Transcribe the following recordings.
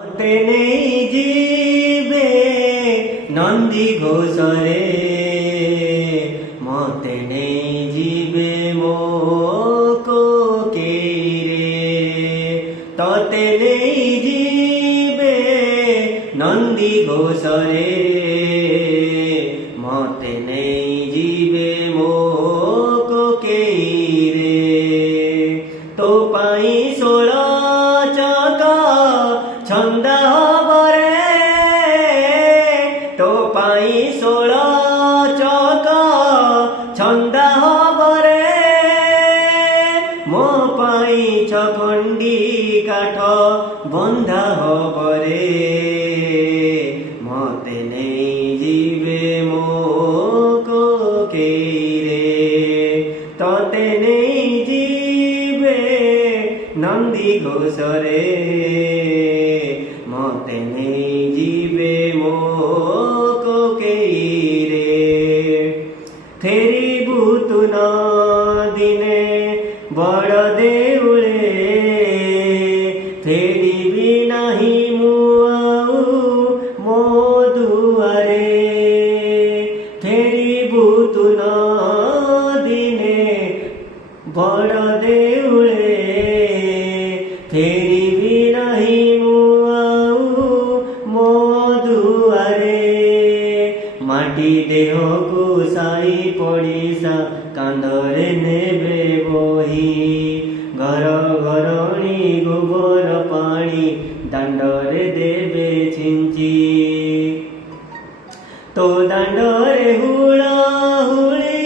মতে নেই জীবে নন্দী ঘোষরে, মতে নেই জীবে মোকে ততে নেই জীবে নন্দী ঘোষরে, মতে নেই জীবে মোকে তো পাই ষোলা চকা ছন্দা হবরে, তো পাই ষোলা চকা ছন্দা হবরে, মো পাই ছখণ্ডী কাঠ বন্ধা হবরে, মতে নেই জীবে মোকে ততে নেই জীবে নন্দী ঘোষরে, মতে নেই জীবে মোকে ফেরিবু তু দিনে বড় দেউলে, ফেরিবি নাহি মু আউ মো দুয়ারে, ফেরিবু তু দিনে বড় দেউলে, ফেরিবি নাহি মু আউ মো দুয়ারে, মাটি দেহকু সাই পড়িশা কান্ধরে নেবে বহি, ঘর ঘরণী গোবর পাଣି ଦାଣ୍ଡରେ ଦେବେ ଛିଞ୍ଚି, ତୋ ଦାଣ୍ଡରେ ହୁଳା ହୁଳି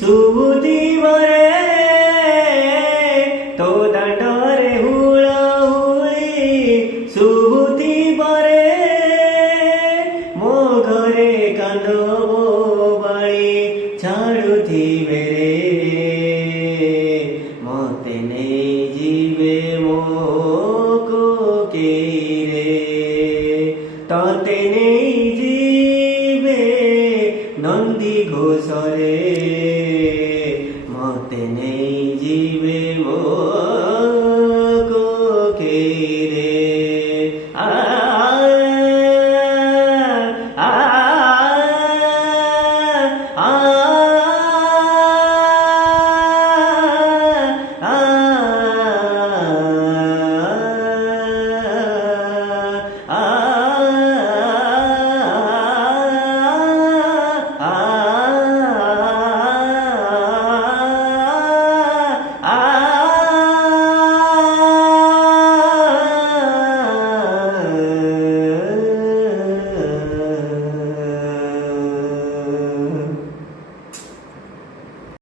ଶୁଭୁଥିବରେ, ତୋ ଦାଣ୍ଡରେ ହୁଳା ହୁଳି ଶୁଭୁଥିବରେ, ମୋ ଘରେ କାନ୍ଦ ବୋବାଳି ଛାଡୁଥିବେ ରେ, ମତେ ନେଇ ଯିବେ ମୋକେ ତତେ ନେଇ ଯିବେ ନନ୍ଦୀ ଘୋଷରେ, ମତେ ନେଇ ଯିବେ ମୋକେ